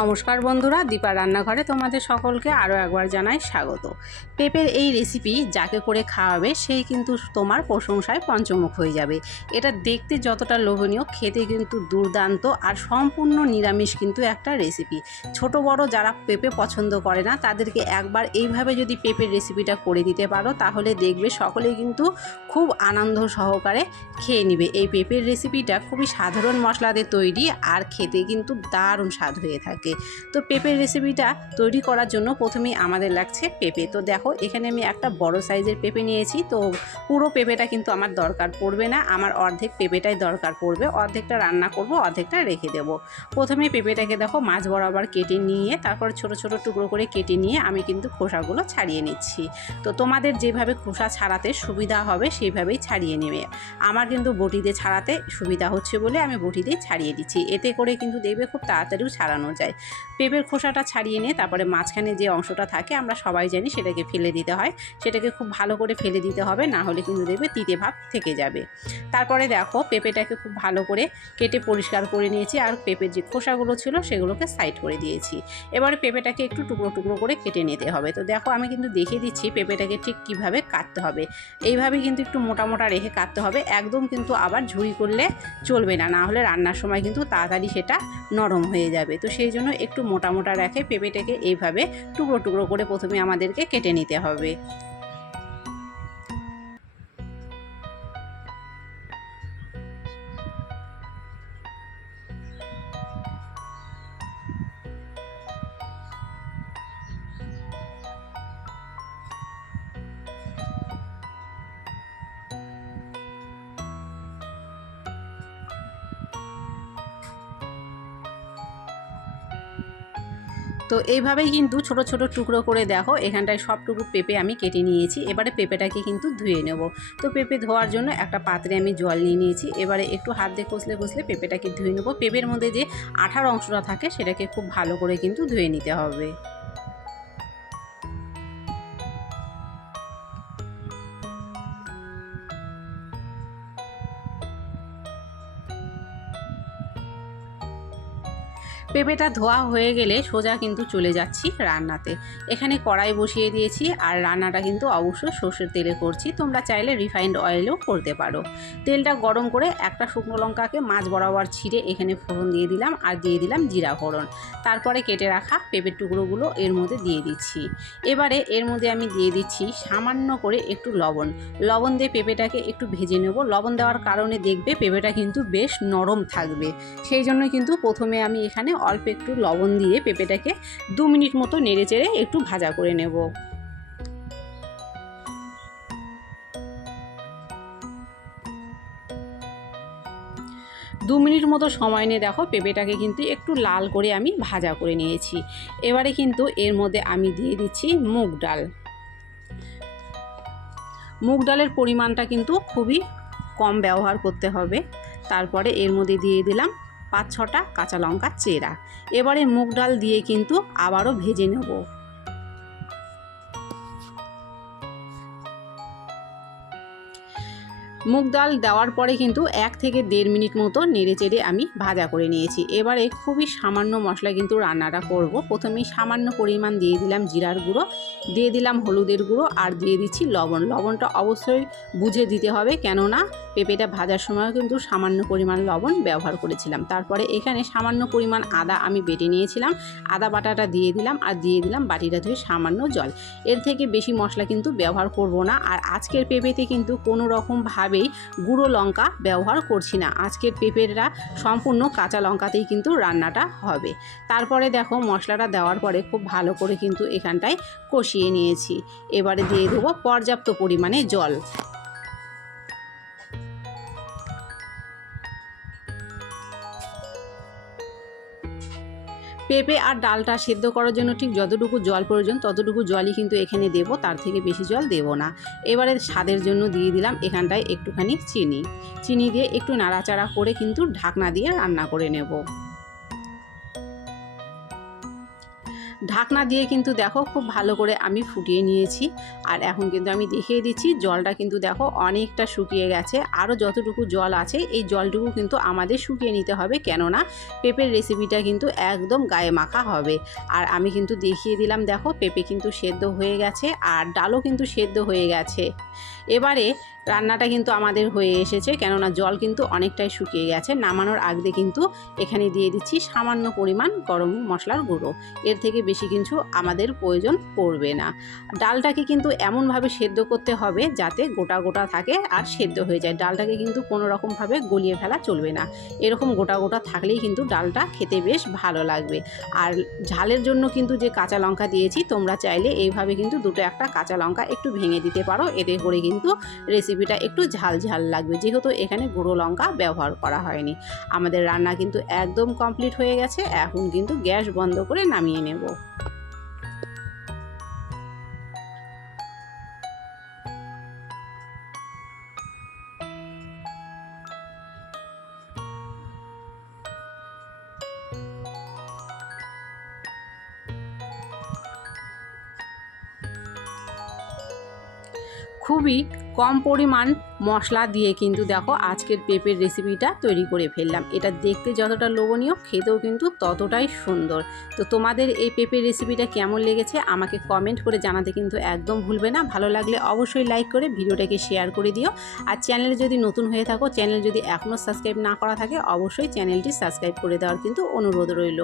নমস্কার বন্ধুরা, দীপা রান্নাঘরে তোমাদের সকলকে আরও একবার জানাই স্বাগত। পেঁপের এই রেসিপি যাকে করে খাওয়াবে সেই কিন্তু তোমার প্রশংসায় পঞ্চমুখ হয়ে যাবে। এটা দেখতে যতটা লোভনীয়, খেতে কিন্তু দুর্দান্ত আর সম্পূর্ণ নিরামিষ কিন্তু একটা রেসিপি। ছোট বড় যারা পেঁপে পছন্দ করে না তাদেরকে একবার এইভাবে যদি পেঁপের রেসিপিটা করে দিতে পারো তাহলে দেখবে সকলেই কিন্তু খুব আনন্দ সহকারে খেয়ে নেবে। এই পেঁপের রেসিপিটা খুবই সাধারণ মশলাতে তৈরি আর খেতে কিন্তু দারুণ স্বাদ হয়ে থাকে। তো পেঁপের রেসিপিটা তৈরি করার জন্য প্রথমেই আমাদের লাগছে পেঁপে। তো দেখো এখানে আমি একটা বড় সাইজের পেঁপে নিয়েছি। তো পুরো পেঁপেটা কিন্তু আমার দরকার পড়বে না, আমার অর্ধেক পেঁপেটাই দরকার পড়বে। অর্ধেকটা রান্না করব, অর্ধেকটা রেখে দেব। প্রথমে পেঁপেটাকে দেখো মাছ বরাবর কেটে নিয়ে তারপর ছোট ছোট টুকরো করে কেটে নিয়ে আমি কিন্তু খোসাগুলো ছাড়িয়ে নিচ্ছি। তো তোমাদের যেভাবে খোসা ছাড়াতে সুবিধা হবে সেইভাবেই ছাড়িয়ে নেবে। আমার কিন্তু বটিতে ছাড়াতে সুবিধা হচ্ছে বলে আমি বটিতেই ছাড়িয়ে দিচ্ছি। এতে করে কিন্তু দেখবে খুব তাড়াতাড়িও ছাড়ানো যায়। পেঁপের খোসাটা ছাড়িয়ে নিয়ে তারপরে মাঝখানে যে অংশটা থাকে আমরা সবাই জানি সেটাকে ফেলে দিতে হয়। সেটাকে খুব ভালো করে ফেলে দিতে হবে, না হলে কিন্তু দেখবে তিতে ভাব থেকে যাবে। তারপরে দেখো পেঁপেটাকে খুব ভালো করে কেটে পরিষ্কার করে নিয়েছি আর পেঁপের যে খোসাগুলো ছিল সেগুলোকে সাইড করে দিয়েছি। এবারে পেঁপেটাকে একটু টুকরো টুকরো করে কেটে নিতে হবে। তো দেখো আমি কিন্তু দেখিয়ে দিচ্ছি পেঁপেটাকে ঠিক কিভাবে কাটতে হবে। এইভাবে কিন্তু একটু মোটা মোটা রেখে কাটতে হবে, একদম কিন্তু আবার ঝুরি করলে চলবে না, না হলে রান্নার সময় কিন্তু তাড়াতাড়ি সেটা নরম হয়ে যাবে। তো সেই জন্য একটু মোটা মোটা রেখে পেঁপেটাকে এইভাবে টুকরো টুকরো করে প্রথমে আমাদেরকে কেটে নিতে হবে। তো এইভাবেই কিন্তু ছোট ছোট টুকরো করে দেখো এখানটায় সবটুকু পেঁপে আমি কেটে নিয়েছি। এবারে পেঁপেটাকে কিন্তু ধুয়ে নেব। তো পেঁপে ধোয়ার জন্য একটা পাত্রে আমি জল নিয়ে নিয়েছি। এবারে একটু হাত দিয়ে কষলে কষলে পেঁপেটাকে ধুয়ে নেব। পেঁপের মধ্যে যে আঠার অংশটা থাকে সেটাকে খুব ভালো করে কিন্তু ধুয়ে নিতে হবে। পেঁপেটা ধোয়া হয়ে গেলে সোজা কিন্তু চলে যাচ্ছি রান্নাতে। এখানে কড়াই বসিয়ে দিয়েছি আর রান্নাটা কিন্তু অবশ্যই সর্ষের তেলে করছি। তোমরা চাইলে রিফাইন্ড অয়েলেও করতে পারো। তেলটা গরম করে একটা শুকনো লঙ্কাকে মাছ বরাবর ছিঁড়ে এখানে ফোড়ন দিয়ে দিলাম আর দিয়ে দিলাম জিরা ফোড়ন। তারপরে কেটে রাখা পেঁপের টুকরোগুলো এর মধ্যে দিয়ে দিচ্ছি। এবারে এর মধ্যে আমি দিয়ে দিচ্ছি সামান্য করে একটু লবণ। লবণ দিয়ে পেঁপেটাকে একটু ভেজে নেব। লবণ দেওয়ার কারণে দেখবে পেঁপেটা কিন্তু বেশ নরম থাকবে। সেই জন্য কিন্তু প্রথমে আমি এখানে অল্প একটু লবণ দিয়ে পেঁপেটাকে 2 মিনিট মতো নেড়েচেড়ে একটু ভাজা করে নেব। 2 মিনিট মতো সময় নিয়ে দেখো পেঁপেটাকে কিন্তু একটু লাল করে আমি ভাজা করে নিয়েছি। এবারে কিন্তু এর মধ্যে আমি দিয়ে দিচ্ছি মুগ ডাল। মুগ ডালের পরিমাণটা কিন্তু খুবই কম ব্যবহার করতে হবে। তারপরে এর মধ্যে দিয়ে দিলাম 5-6টা কাঁচা লঙ্কা চেরা। এবারে মুগ ডাল দিয়ে কিন্তু আবারও ভেজে নেব। মুগ ডাল দেওয়ার পরে কিন্তু 1 থেকে 1.5 মিনিট মতো নেড়েচেড়ে আমি ভাজা করে নিয়েছি। এবারে খুবই সামান্য মশলা কিন্তু রান্নাটা করব। প্রথমেই সামান্য পরিমাণ দিয়ে দিলাম জিরার গুঁড়ো, দিয়ে দিলাম হলুদের গুঁড়ো আর দিয়ে দিচ্ছি লবণ। লবণটা অবশ্যই বুঝে দিতে হবে, কেননা পেঁপেটা ভাজার সময়ও কিন্তু সামান্য পরিমাণ লবণ ব্যবহার করেছিলাম। তারপরে এখানে সামান্য পরিমাণ আদা আমি বেটে নিয়েছিলাম, আদা বাটাটা দিয়ে দিলাম আর দিয়ে দিলাম বাটিটা ধুয়ে সামান্য জল। এর থেকে বেশি মশলা কিন্তু ব্যবহার করব না। আর আজকের পেঁপেতে কিন্তু কোনো রকমভাবে গুঁড়ো লঙ্কা ব্যবহার করছি না। আজকের পেঁপেটা সম্পূর্ণ কাঁচা লঙ্কাতেই কিন্তু রান্নাটা হবে। তারপরে দেখো মশলাটা দেওয়ার পরে খুব ভালো করে কিন্তু এখানটায় কষিয়ে নিয়েছি। এবারে দিয়ে দেবো পর্যাপ্ত পরিমাণে জল। পেঁপে আর ডালটা সেদ্ধ করার জন্য ঠিক যতটুকু জল প্রয়োজন ততটুকু জলই কিন্তু এখানে দেব, তার থেকে বেশি জল দেব না। এবারে স্বাদের জন্য দিয়ে দিলাম এখানটায় একটুখানি চিনি দিয়ে একটু নাড়াচাড়া করে কিন্তু ঢাকনা দিয়ে রান্না করে নেব। ঢাকনা দিয়ে কিন্তু দেখো খুব ভালো করে আমি ফুটিয়ে নিয়েছি। আর এখন কিন্তু আমি দেখিয়ে দিচ্ছি, জলটা কিন্তু দেখো অনেকটা শুকিয়ে গেছে। আরও যতটুকু জল আছে এই জলটুকু কিন্তু আমাদের শুকিয়ে নিতে হবে, কেননা পেঁপের রেসিপিটা কিন্তু একদম গায়ে মাখা হবে। আর আমি কিন্তু দেখিয়ে দিলাম, দেখো পেঁপে কিন্তু সেদ্ধ হয়ে গেছে আর ডালও কিন্তু সেদ্ধ হয়ে গেছে। এবারে রান্নাটা কিন্তু আমাদের হয়ে এসেছে, কেননা জল কিন্তু অনেকটাই শুকিয়ে গেছে। নামানোর আগে কিন্তু এখানে দিয়ে দিচ্ছি সামান্য পরিমাণ গরম মশলার গুঁড়ো। এর থেকে বেশি কিছু আমাদের প্রয়োজন পড়বে না। ডালটাকে কিন্তু এমনভাবে সেদ্ধ করতে হবে যাতে গোটা গোটা থাকে আর সেদ্ধ হয়ে যায়। ডালটাকে কিন্তু কোনো রকমভাবে গলিয়ে ফেলা চলবে না। এরকম গোটা গোটা থাকলেই কিন্তু ডালটা খেতে বেশ ভালো লাগবে। আর ঝালের জন্য কিন্তু যে কাঁচা লঙ্কা দিয়েছি, তোমরা চাইলে এইভাবে কিন্তু দুটো একটা কাঁচা লঙ্কা একটু ভেঙে দিতে পারো। এতে করে কিন্তু রেসিপিটা একটু ঝাল ঝাল লাগবে, যেহেতু এখানে গুঁড়ো লঙ্কা ব্যবহার করা হয়নি। আমাদের রান্না কিন্তু একদম কমপ্লিট হয়ে গেছে। এখন কিন্তু গ্যাস বন্ধ করে নামিয়ে নেব। খুবই কম পরিমাণ মশলা দিয়ে কিন্তু দেখো আজকের পেঁপের রেসিপিটা তৈরি করে ফেললাম। এটা দেখতে যতটা লোভনীয়, খেতেও কিন্তু ততটাই সুন্দর। তো তোমাদের এই পেঁপের রেসিপিটা কেমন লেগেছে আমাকে কমেন্ট করে জানাতে কিন্তু একদম ভুলবে না। ভালো লাগলে অবশ্যই লাইক করে ভিডিওটাকে শেয়ার করে দিও। আর চ্যানেলে যদি নতুন হয়ে থাকো, চ্যানেল যদি এখনও সাবস্ক্রাইব না করা থাকে, অবশ্যই চ্যানেলটি সাবস্ক্রাইব করে দেওয়ার কিন্তু অনুরোধ রইল।